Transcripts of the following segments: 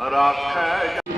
ਰਾਖੈ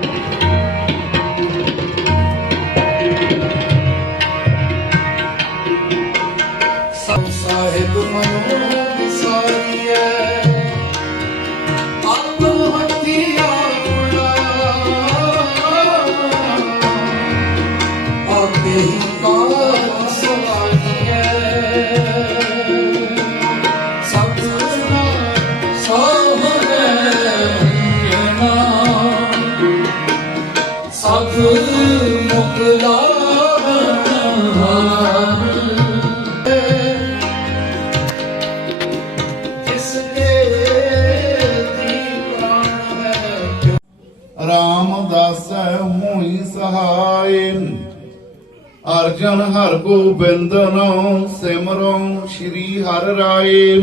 ਅਰਜਨ ਹਰ ਗੋਬਿੰਦਨੋ ਸਿਮਰੋ ਸ਼੍ਰੀ ਹਰ ਰਾਏ।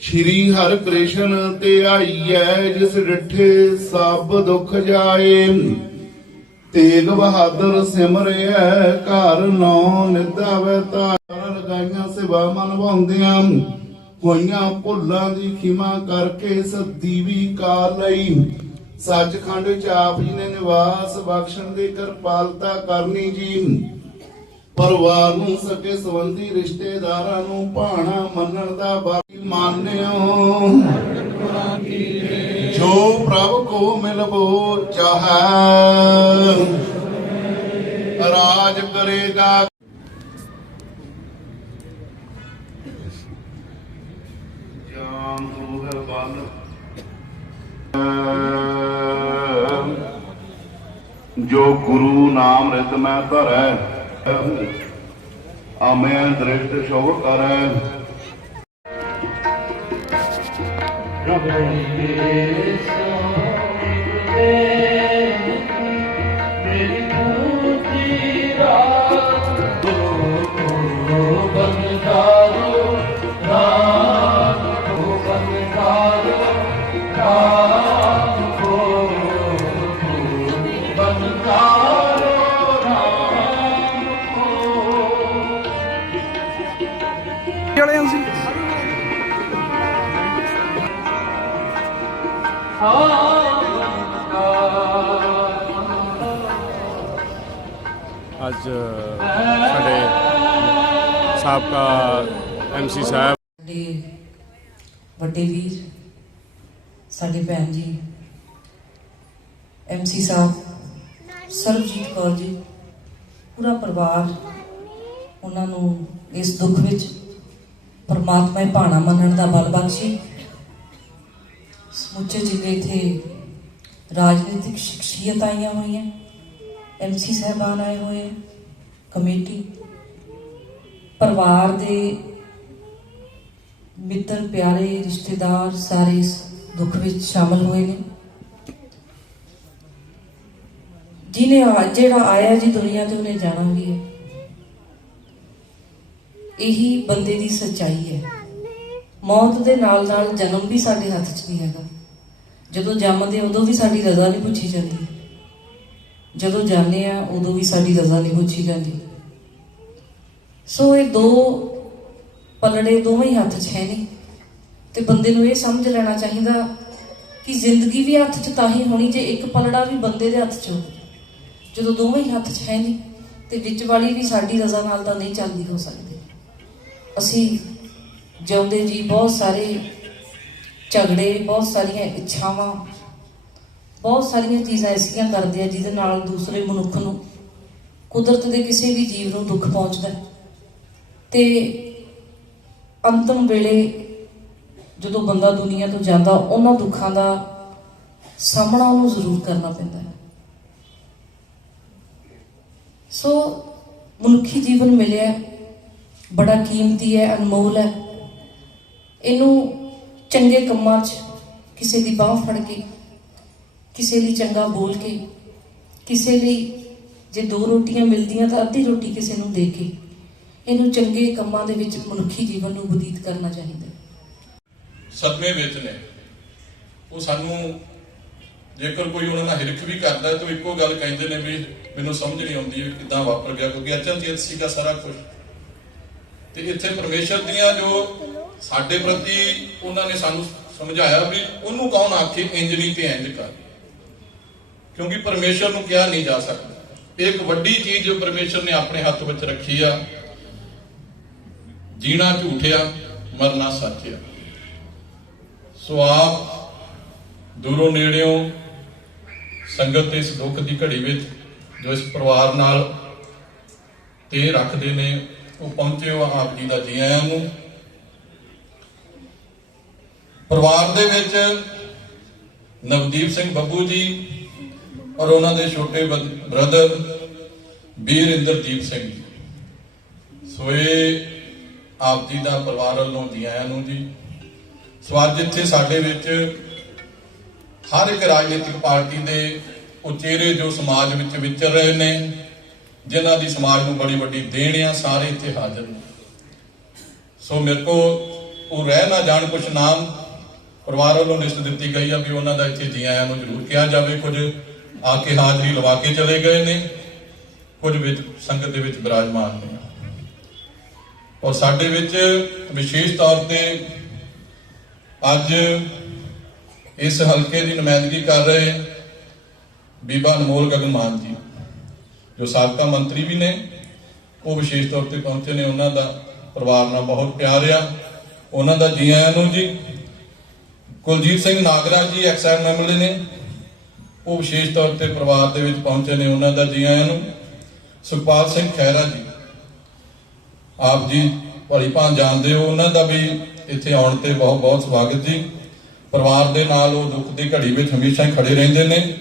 ਸ਼੍ਰੀ ਹਰ ਕ੍ਰਿਸ਼ਨ ਤੇ ਆਈਐ, ਜਿਸ ਡਿਠੇ ਸਭ ਦੁਖ ਜਾਏ। ਤੇਗ ਬਹਾਦਰ ਸਿਮਰਿਐ, ਘਰ ਨੌ ਨਿਦਾਵੇ ਤਾਰ ਲਗਾਈਆਂ ਸੇਵਾ ਮਨ ਭਾਉਂਦਿਆਂ ਹੋਈਆਂ ਭੁੱਲਾਂ ਦੀ ਖਿਮਾ ਕਰਕੇ ਸੱਦੀ ਵੀ ਕਾਰ ਲਈ। ਸੱਚਖੰਡ ਚ ਆਪ ਜੀ ਨੇ ਨਿਵਾਸ ਬਖਸ਼ਣ ਦੀ ਕਿਰਪਾਲਤਾ ਕਰਨੀ ਜੀ। ਪਰਿਵਾਰ ਨੂੰ ਸਕੇ ਸੰਬੰਧੀ ਰਿਸ਼ਤੇਦਾਰਾਂ ਨੂੰ ਭਾਣਾ ਮੰਨਣ ਦਾ ਬਾਕੀ ਮੰਨਿਓ। ਜੋ ਪ੍ਰਭ ਕੋ ਮਿਲਬੋ ਚਾਹੈ, ਰਾਜ ਕਰੇਗਾ। ਜਾਨ ਤੂ ਬਲ। ਜੋ ਗੁਰੂ ਨਾਮ ਰਿਤ ਮੈਂ ਧਰੈ ਆਮੇ ਦ੍ਰਿਸ਼ਟ ਸ਼ੋਭ ਕਰੈ ਮੇਰੀ ਅੱਜ ਸਾਡੇ ਸਾਬਕਾ ਐਮਸੀ ਸਾਹਿਬ ਸਾਡੇ ਵੱਡੇ ਵੀਰ, ਸਾਡੇ ਭੈਣ ਜੀ ਐਮਸੀ ਸਾਹਿਬ, ਸਰਬਜੀਤ ਕੌਰ ਜੀ, ਪੂਰਾ ਪਰਿਵਾਰ ਉਹਨਾਂ ਨੂੰ ਇਸ ਦੁੱਖ ਵਿੱਚ ਪਰਮਾਤਮਾ ਹੀ ਭਾਣਾ ਮੰਨਣ ਦਾ ਬਲ ਬਖਸ਼ੇ। ਸਮੁੱਚੇ ਜ਼ਿਲ੍ਹੇ ਇੱਥੇ ਰਾਜਨੀਤਿਕ ਸ਼ਖਸੀਅਤ ਆਈਆਂ ਹੋਈਆਂ। ਐਮਸੀ ਸਾਹਿਬਾਨ ਆਏ ਹੋਏ, ਕਮੇਟੀ, ਪਰਿਵਾਰ ਦੇ ਮਿੱਤਰ, ਪਿਆਰੇ, ਰਿਸ਼ਤੇਦਾਰ ਸਾਰੇ ਇਸ ਦੁੱਖ ਵਿੱਚ ਸ਼ਾਮਲ ਹੋਏ ਨੇ। ਜਿਹਨੇ ਆ- ਜਿਹੜਾ ਆਇਆ ਜੀ ਦੁਨੀਆ ਤੇ ਉਹਨੇ ਜਾਣਾ ਵੀ ਹੈ। ਇਹੀ ਬੰਦੇ ਦੀ ਸੱਚਾਈ ਹੈ। ਮੌਤ ਦੇ ਨਾਲ ਨਾਲ ਜਨਮ ਵੀ ਸਾਡੇ ਹੱਥ 'ਚ ਨਹੀਂ ਹੈਗਾ। ਜਦੋਂ ਜੰਮਦੇ ਉਦੋਂ ਵੀ ਸਾਡੀ ਰਜ਼ਾ ਨਹੀਂ ਪੁੱਛੀ ਜਾਂਦੀ। ਜਦੋਂ ਜਾਂਦੇ ਆ, ਉਦੋਂ ਵੀ ਸਾਡੀ ਰਜ਼ਾ ਨਹੀਂ ਪੁੱਛੀ ਜਾਂਦੀ। ਸੋ ਇਹ ਦੋ ਪਲੜੇ ਦੋਵੇਂ ਹੀ ਹੱਥ 'ਚ ਹੈ ਨੇ ਤੇ ਬੰਦੇ ਨੂੰ ਇਹ ਸਮਝ ਲੈਣਾ ਚਾਹੀਦਾ ਕਿ ਜ਼ਿੰਦਗੀ ਵੀ ਹੱਥ 'ਚ ਤਾਂ ਹੀ ਹੋਣੀ ਜੇ ਇੱਕ ਪਲੜਾ ਵੀ ਬੰਦੇ ਦੇ ਹੱਥ 'ਚ ਹੋਵੇ। ਜਦੋਂ ਦੋਵੇਂ ਹੀ ਹੱਥ 'ਚ ਹੈ ਨਹੀਂ, ਤੇ ਵਿੱਚ ਵਾਲੀ ਵੀ ਸਾਡੀ ਰਜ਼ਾ ਨਾਲ ਤਾਂ ਨਹੀਂ ਚੱਲਦੀ ਹੋ ਸਕਦੀ। ਅਸੀਂ ਜਿਉਂਦੇ ਜੀ ਬਹੁਤ ਸਾਰੇ ਝਗੜੇ, ਬਹੁਤ ਸਾਰੀਆਂ ਇੱਛਾਵਾਂ ਬਹੁਤ ਸਾਰੀਆਂ ਚੀਜ਼ਾਂ ਐਸੀਆਂ ਕਰਦੇ ਆ ਜਿਹਦੇ ਨਾਲ ਦੂਸਰੇ ਮਨੁੱਖ ਨੂੰ ਕੁਦਰਤ ਦੇ ਕਿਸੇ ਵੀ ਜੀਵ ਨੂੰ ਦੁੱਖ ਪਹੁੰਚਦਾ ਹੈ। ਤੇ ਅੰਤਮ ਵੇਲੇ ਜਦੋਂ ਬੰਦਾ ਦੁਨੀਆ ਤੋਂ ਜਾਂਦਾ, ਉਹਨਾਂ ਦੁੱਖਾਂ ਦਾ ਸਾਹਮਣਾ ਉਹਨੂੰ ਜ਼ਰੂਰ ਕਰਨਾ ਪੈਂਦਾ ਹੈ ਸੋ ਮਨੁੱਖੀ ਜੀਵਨ ਮਿਲਿਆ ਬੜਾ ਕੀਮਤੀ ਹੈ, ਅਨਮੋਲ ਹੈ ਇਹਨੂੰ ਚੰਗੇ ਕੰਮਾਂ 'ਚ ਕਿਸੇ ਦੀ ਬਾਹ ਫੜ ਕੇ ਕਿਸੇ ਲਈ ਚੰਗਾ ਬੋਲ ਕੇ, ਕਿਸੇ ਲਈ ਜੇ ਦੋ ਰੋਟੀਆਂ ਮਿਲਦੀਆਂ ਤਾਂ ਅੱਧੀ ਰੋਟੀ ਕਿਸੇ ਨੂੰ ਦੇ ਕੇ, ਇਹਨੂੰ ਚੰਗੇ ਕੰਮਾਂ ਦੇ ਵਿੱਚ ਮਨੁੱਖੀ ਜੀਵਨ ਨੂੰ ਬਤੀਤ ਕਰਨਾ ਚਾਹੀਦਾ। ਸਦਮੇ ਵਿੱਚ ਨੇ। ਉਹ ਸਾਨੂੰ ਜੇਕਰ ਕੋਈ ਉਹਨਾਂ ਨਾਲ ਹਿਰਖ ਵੀ ਕਰਦਾ ਤਾਂ ਇੱਕੋ ਗੱਲ ਕਹਿੰਦੇ ਨੇ ਵੀ ਮੈਨੂੰ ਸਮਝ ਨਹੀਂ ਆਉਂਦੀ ਇਹ ਕਿੱਦਾਂ ਵਾਪਰ ਗਿਆ, ਕਿਉਂਕਿ ਅਚਨਚੇਤ ਸੀਗਾ ਸਾਰਾ ਕੁਝ ਤੇ ਇੱਥੇ ਪਰਮੇਸ਼ਰ ਦੀਆਂ ਜੋ ਸਾਡੇ ਪ੍ਰਤੀ ਉਹਨਾਂ ਨੇ ਸਾਨੂੰ ਸਮਝਾਇਆ ਵੀ ਉਹਨੂੰ ਕੌਣ ਆਖੇ ਇੰਜ ਨਹੀਂ ਤੇ ਇੰਜ ਕਰ। ਕਿਉਂਕਿ ਪਰਮੇਸ਼ਰ ਨੂੰ ਕਿਹਾ ਨਹੀਂ ਜਾ ਸਕਦਾ। ਇਹ ਇੱਕ ਵੱਡੀ ਚੀਜ਼ ਜੋ ਪਰਮੇਸ਼ਰ ਨੇ ਆਪਣੇ ਹੱਥ ਵਿੱਚ ਰੱਖੀ ਆ। ਜੀਣਾ ਝੂਠਿਆ, ਮਰਨਾ ਸੱਚਿਆ। ਸੋ ਆਪ ਦੂਰੋਂ ਨੇੜਿਓਂ ਸੰਗਤ ਇਸ ਦੁੱਖ ਦੀ ਘੜੀ ਵਿੱਚ ਜੋ ਇਸ ਪਰਿਵਾਰ ਨਾਲ ਤੇ ਰੱਖਦੇ ਨੇ, ਉਹ ਪਹੁੰਚੇ ਹੋ ਆਪ ਜੀ ਦਾ ਜੀ ਆਇਆਂ ਨੂੰ ਪਰਿਵਾਰ ਦੇ ਵਿੱਚ ਨਵਦੀਪ ਸਿੰਘ ਬੱਬੂ ਜੀ ਔਰ ਉਹਨਾਂ ਦੇ ਛੋਟੇ ਬ੍ਰਦਰ ਵੀਰ ਇੰਦਰਜੀਤ ਸਿੰਘ ਜੀ। ਸੋ ਇਹ ਆਪ ਜੀ ਦਾ ਪਰਿਵਾਰ ਵੱਲੋਂ ਜੀ ਆਇਆਂ ਨੂੰ ਜੀ। ਸੋ ਅੱਜ ਇੱਥੇ ਸਾਡੇ ਵਿੱਚ ਹਰ ਇੱਕ ਰਾਜਨੀਤਿਕ ਪਾਰਟੀ ਦੇ ਉਚੇਰੇ ਜੋ ਸਮਾਜ ਵਿੱਚ ਵਿਚਰ ਰਹੇ ਨੇ, ਜਿਨ੍ਹਾਂ ਦੀ ਸਮਾਜ ਨੂੰ ਬੜੀ ਵੱਡੀ ਦੇਣ ਆ, ਸਾਰੇ ਇੱਥੇ ਹਾਜ਼ਰ ਨੇ। ਸੋ ਮੇਰੇ ਕੋ ਉਹ ਰਹਿ ਨਾ ਜਾਣ ਕੁਛ ਨਾਮ ਪਰਿਵਾਰ ਵੱਲੋਂ ਲਿਸਟ ਦਿੱਤੀ ਗਈ ਆ ਵੀ ਉਹਨਾਂ ਦਾ ਇੱਥੇ ਜੀ ਆਇਆਂ ਨੂੰ ਜ਼ਰੂਰ ਕਿਹਾ ਜਾਵੇ ਕੁਝ। ਆ ਕੇ ਹਾਜ਼ਰੀ ਲਵਾ ਕੇ ਚਲੇ ਗਏ ਨੇ। ਕੁਝ ਵਿੱਚ ਸੰਗਤ ਦੇ ਵਿੱਚ ਬਿਰਾਜਮਾਨ ਨੇ। ਔਰ ਸਾਡੇ ਵਿੱਚ ਵਿਸ਼ੇਸ਼ ਤੌਰ ਤੇ ਅੱਜ ਇਸ ਹਲਕੇ ਦੀ ਨੁਮਾਇੰਦਗੀ ਕਰ ਰਹੇ ਬੀਬਾ ਅਨਮੋਲ ਗਗਨ ਮਾਨ ਜੀ, ਜੋ ਸਾਬਕਾ ਮੰਤਰੀ ਵੀ ਨੇ, ਉਹ ਵਿਸ਼ੇਸ਼ ਤੌਰ ਤੇ ਪਹੁੰਚੇ ਨੇ। ਉਹਨਾਂ ਦਾ ਪਰਿਵਾਰ ਨਾਲ ਬਹੁਤ ਪਿਆਰ ਆ। ਉਹਨਾਂ ਦਾ ਜੀ ਆਇਆਂ ਨੂੰ ਜੀ, ਕੁਲਜੀਤ ਸਿੰਘ ਨਾਗਰਾ ਜੀ ਐਕਸਐਮ ਐਮਐਲਏ ਨੇ ਉਹ ਵਿਸ਼ੇਸ਼ ਤੌਰ ਤੇ ਪਰਿਵਾਰ ਦੇ ਵਿੱਚ ਪਹੁੰਚੇ ਨੇ ਉਹਨਾਂ ਦਾ ਜੀ ਆਇਆਂ ਨੂੰ। ਸੁਖਪਾਲ ਸਿੰਘ ਖਹਿਰਾ ਜੀ। ਆਪ ਜੀ ਭਲੀ ਭਾਂ ਜਾਣਦੇ ਹੋ, ਉਹਨਾਂ ਦਾ ਵੀ ਇੱਥੇ ਆਉਣ ਤੇ ਬਹੁਤ ਬਹੁਤ ਸਵਾਗਤ ਜੀ। ਪਰਿਵਾਰ ਦੇ ਨਾਲ ਉਹ ਦੁੱਖ ਦੀ ਘੜੀ ਵਿੱਚ ਹਮੇਸ਼ਾ ਹੀ ਖੜੇ ਰਹਿੰਦੇ ਨੇ।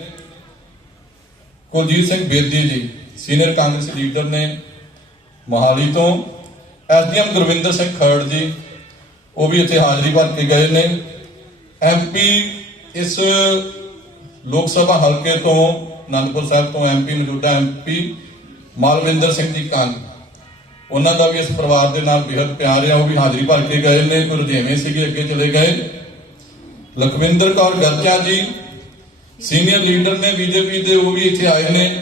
ਕੁਲਜੀਤ ਸਿੰਘ ਬੇਦੀ ਜੀ, ਸੀਨੀਅਰ ਕਾਂਗਰਸ ਲੀਡਰ ਨੇ ਮੋਹਾਲੀ ਤੋਂ। ਐਸਡੀਐਮ ਗੁਰਵਿੰਦਰ ਸਿੰਘ ਖਰੜ ਜੀ, ਉਹ ਵੀ ਇੱਥੇ ਹਾਜ਼ਰੀ ਭਰ ਕੇ ਗਏ ਨੇ। ਐਮਪੀ ਇਸ ਲੋਕ ਸਭਾ ਹਲਕੇ ਤੋਂ ਅਨੰਦਪੁਰ ਸਾਹਿਬ ਤੋਂ ਐਮਪੀ ਮੌਜੂਦਾ ਐਮਪੀ ਮਾਲਵਿੰਦਰ ਸਿੰਘ ਜੀ ਕਾਨ ਉਹਨਾਂ ਦਾ ਵੀ ਇਸ ਪਰਿਵਾਰ ਦੇ ਨਾਲ ਬੇहद ਪਿਆਰ ਆ, ਉਹ ਵੀ ਹਾਜ਼ਰੀ ਭਰ ਕੇ ਗਏ ਨੇ ਕੋਈ ਰੁਝੇਵੇਂ ਸੀਗੇ, ਅੱਗੇ ਚਲੇ ਗਏ। ਲਖਵਿੰਦਰ ਕੌਰ ਗਰਚਾ ਜੀ, ਸੀਨੀਅਰ ਲੀਡਰ ਨੇ ਬੀਜੇਪੀ ਦੇ, ਉਹ ਵੀ ਇੱਥੇ ਆਏ ਨੇ।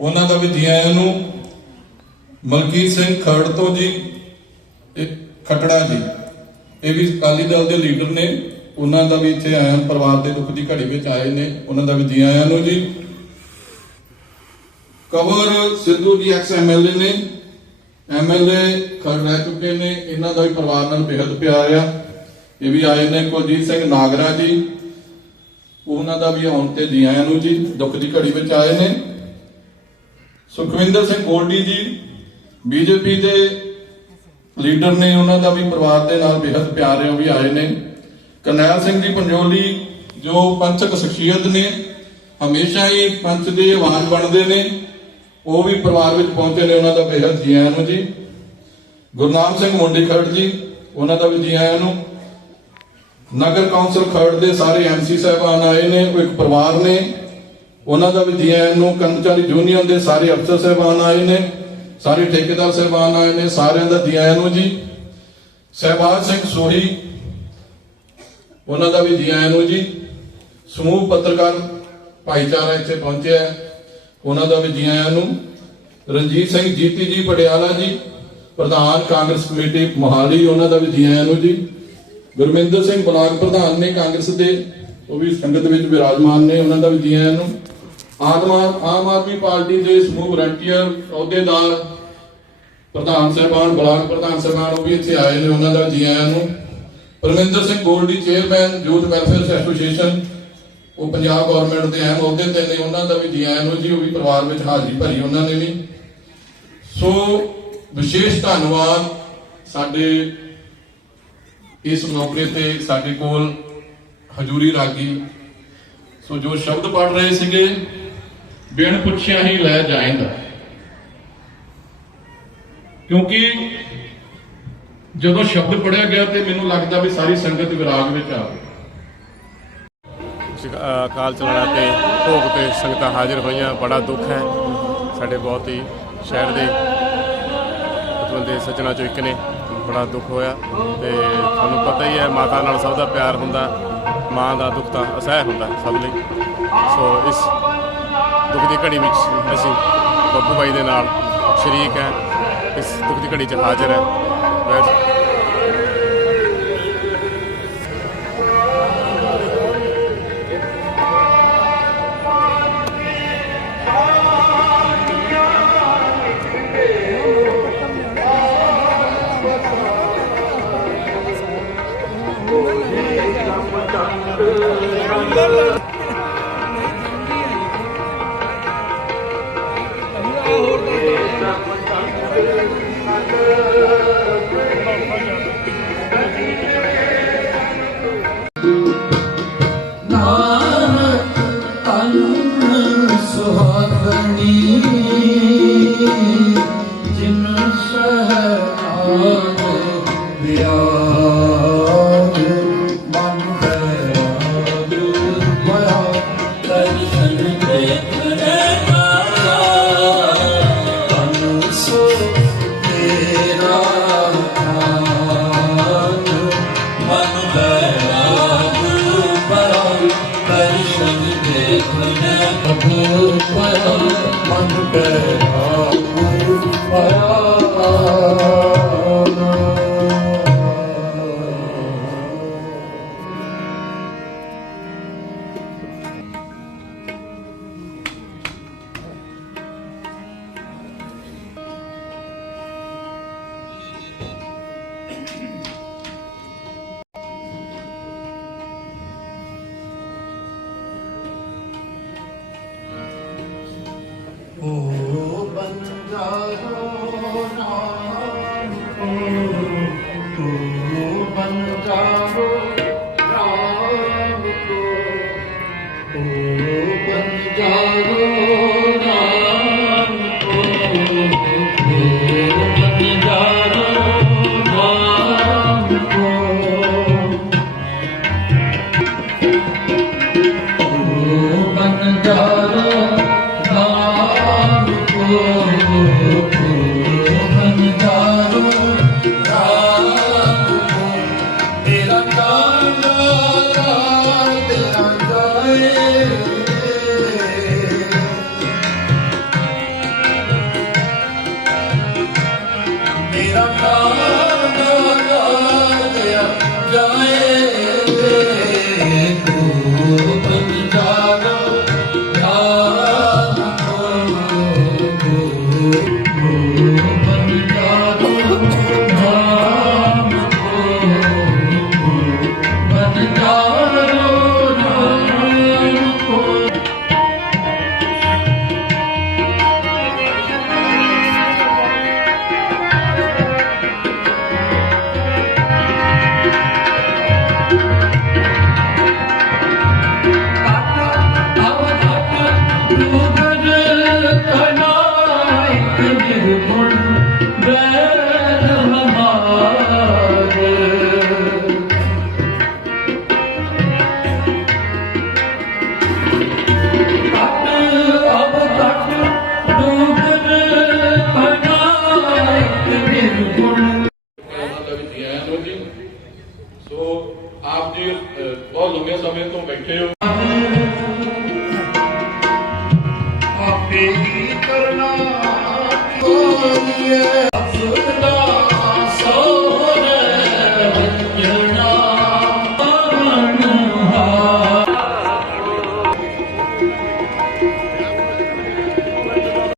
ਉਹਨਾਂ ਦਾ ਵੀ ਜੀ ਆਇਆਂ ਨੂੰ। ਮਲਕੀਤ ਸਿੰਘ ਖਰੜ ਤੋਂ ਜੀ, ਇਹ ਖਟੜਾ ਜੀ। ਇਹ ਵੀ ਅਕਾਲੀ ਦਲ ਦੇ ਲੀਡਰ ਨੇ। ਉਹਨਾਂ ਦਾ ਵੀ ਇੱਥੇ ਆਇਆ ਪਰਿਵਾਰ ਦੇ ਦੁੱਖ ਦੀ ਘੜੀ ਵਿੱਚ ਆਏ ਨੇ, ਉਹਨਾਂ ਦਾ ਵੀ ਜੀ ਆਇਆਂ ਨੂੰ ਜੀ। Kawar Sidhu ji ex M MLA ਨੇ ਐਮ ਐਲ ਏ ਖੜ ਰਹਿ ਚੁੱਕੇ ਨੇ, ਇਹਨਾਂ ਦਾ ਵੀ ਪਰਿਵਾਰ ਨਾਲ ਬੇहद ਪਿਆਰ ਆ। ਇਹ ਵੀ ਆਏ ਨੇ ਕੁਲਜੀਤ ਸਿੰਘ ਨਾਗਰਾ ਜੀ। ਉਹਨਾਂ ਦਾ ਵੀ ਆਉਣ ਤੇ ਜੀ ਆਇਆਂ ਨੂੰ ਜੀ, ਦੁੱਖ ਦੀ ਘੜੀ ਵਿੱਚ ਆਏ ਨੇ। ਸੁਖਵਿੰਦਰ ਸਿੰਘ ਗੋਲਡੀ ਜੀ ਬੀਜੇਪੀ ਦੇ ਲੀਡਰ ਨੇ, ਉਹਨਾਂ ਦਾ ਵੀ ਪਰਿਵਾਰ ਦੇ ਨਾਲ ਬੇहद ਪਿਆਰ ਆ ਉਹ ਵੀ ਆਏ ਨੇ। ਕਰਨੈਲ ਸਿੰਘ ਜੀ ਪੰਜੋਲੀ, ਜੋ ਪੰਚਕ ਸ਼ਖਸੀਅਤ ਨੇ, ਹਮੇਸ਼ਾ ਹੀ ਪੰਚ ਦੇ ਆਵਾਜ਼ ਬਣਦੇ ਨੇ। ਉਹ ਵੀ ਪਰਿਵਾਰ ਵਿੱਚ ਪਹੁੰਚੇ ਨੇ, ਉਹਨਾਂ ਦਾ ਬੇहद ਜੀ ਆਇਆਂ ਨੂੰ ਜੀ। ਗੁਰਨਾਮ ਸਿੰਘ ਮੁੰਡੀ ਖਰੜ ਜੀ, ਉਹਨਾਂ ਦਾ ਵੀ ਜੀ ਆਇਆਂ ਨੂੰ। ਨਗਰ ਕੌਂਸਲ ਖਰੜ ਦੇ ਸਾਰੇ ਐਮਸੀ ਸਾਹਿਬਾਨ ਆਏ ਨੇ, ਉਹ ਇੱਕ ਪਰਿਵਾਰ ਨੇ। ਉਹਨਾਂ ਦਾ ਵੀ ਜੀ ਨੂੰ, ਕਰਮਚਾਰੀ ਯੂਨੀਅਨ ਦੇ ਸਾਰੇ ਅਫਸਰ ਸਾਹਿਬਾਨ ਆਏ ਨੇ, ਸਾਰੇ ਠੇਕੇਦਾਰ ਸਾਹਿਬਾਨ ਆਏ ਨੇ, ਸਾਰਿਆਂ ਦਾ ਜੀ ਨੂੰ ਜੀ। ਸਹਿਬਾਜ ਸਿੰਘ ਸੋਹੀ ਉਹਨਾਂ ਦਾ ਵੀ ਜੀ ਆਇਆਂ ਨੂੰ ਜੀ, ਸਮੂਹ ਪੱਤਰਕਾਰ ਭਾਈਚਾਰਾ ਇੱਥੇ ਪਹੁੰਚਿਆ ਉਹਨਾਂ ਦਾ ਵੀ ਜੀ ਆਇਆਂ ਨੂੰ ਰਣਜੀਤ ਸਿੰਘ ਜੀਤੀ ਜੀ ਪਟਿਆਲਾ ਜੀ, ਪ੍ਰਧਾਨ ਕਾਂਗਰਸ ਕਮੇਟੀ ਮੋਹਾਲੀ, ਉਹਨਾਂ ਦਾ ਵੀ ਜੀ ਆਇਆਂ ਨੂੰ ਜੀ। ਗੁਰਮਿੰਦਰ ਸਿੰਘ ਬਲਾਕ ਪ੍ਰਧਾਨ ਨੇ ਕਾਂਗਰਸ ਦੇ, ਉਹ ਵੀ ਸੰਗਤ ਵਿੱਚ ਵਿਰਾਜਮਾਨ ਨੇ, ਉਹਨਾਂ ਦਾ ਵੀ ਜੀ ਆਇਆਂ ਨੂੰ। ਆਦਮ ਆਮ ਆਦਮੀ ਪਾਰਟੀ ਦੇ ਸਮੂਹ ਵਲੰਟੀਅਰ, ਅਹੁਦੇਦਾਰ, ਪ੍ਰਧਾਨ ਸਾਹਿਬਾਨ, ਬਲਾਕ ਪ੍ਰਧਾਨ ਸਾਹਿਬਾਨ ਉਹ ਵੀ ਇੱਥੇ ਆਏ ਨੇ, ਉਹਨਾਂ ਦਾ ਜੀ ਆਇਆਂ ਨੂੰ। Parminder Singh Goldy chairman youth welfare association ਉਹ ਪੰਜਾਬ ਗਵਰਨਮੈਂਟ ਦੇ ਅਹਿਮ ਅਹੁਦੇ ਤੇ ਨੇ, ਉਹਨਾਂ ਦਾ ਵੀ ਜੀ ਆਇਆਂ ਨੂੰ ਜੀ, ਉਹ ਵੀ ਪਰਿਵਾਰ ਵਿੱਚ ਹਾਜ਼ਰੀ ਭਰੀ ਉਹਨਾਂ ਨੇ ਵੀ। ਸੋ ਵਿਸ਼ੇਸ਼ ਧੰਨਵਾਦ ਸਾਡੇ ਇਸ ਮੌਕੇ ਤੇ ਸਾਡੇ ਕੋਲ ਹਜੂਰੀ ਰਾਗੀ। ਸੋ ਜੋ ਸ਼ਬਦ ਪੜ ਰਹੇ ਸੀਗੇ, ਬਿਨ ਪੁੱਛਿਆ ਹੀ ਲੈ ਜਾਏਗਾ। ਕਿਉਂਕਿ ਜਦੋਂ ਸ਼ਬਦ ਪੜਿਆ ਗਿਆ ਤੇ ਮੈਨੂੰ ਲੱਗਦਾ ਵੀ ਸਾਰੀ ਸੰਗਤ ਵਿਰਾਗ ਵਿੱਚ ਆ ਗਈ। ਸ਼ਿਕ- ਚਲਾਣਾ ਤੇ ਭੋਗ ਤੇ ਸੰਗਤਾਂ ਹਾਜ਼ਰ ਹੋਈਆਂ, ਬੜਾ ਦੁੱਖ ਹੈ। ਸਾਡੇ ਬਹੁਤ ਹੀ ਸ਼ਹਿਰ ਦੇ ਬੰਦੇ ਸੱਜਣਾ ਚੋਂ ਇੱਕ ਨੇ ਬੜਾ ਦੁੱਖ ਹੋਇਆ ਤੇ ਤੁਹਾਨੂੰ ਪਤਾ ਹੀ ਹੈ, ਮਾਤਾ ਨਾਲ ਸਭ ਦਾ ਪਿਆਰ ਹੁੰਦਾ, ਮਾਂ ਦਾ ਦੁੱਖ ਤਾਂ ਅਸਹਿ ਹੁੰਦਾ ਸਭ ਲਈ। ਸੋ ਇਸ ਦੁੱਖ ਦੀ ਘੜੀ ਵਿੱਚ ਅਸੀਂ ਬੱਬੂ ਬਾਈ ਦੇ ਨਾਲ ਸ਼ਰੀਕ ਹੈ, ਇਸ ਦੁੱਖ ਦੀ ਘੜੀ 'ਚ ਹਾਜ਼ਰ ਹੈ। Amen. ਕੋ ਓ Testamento o veio.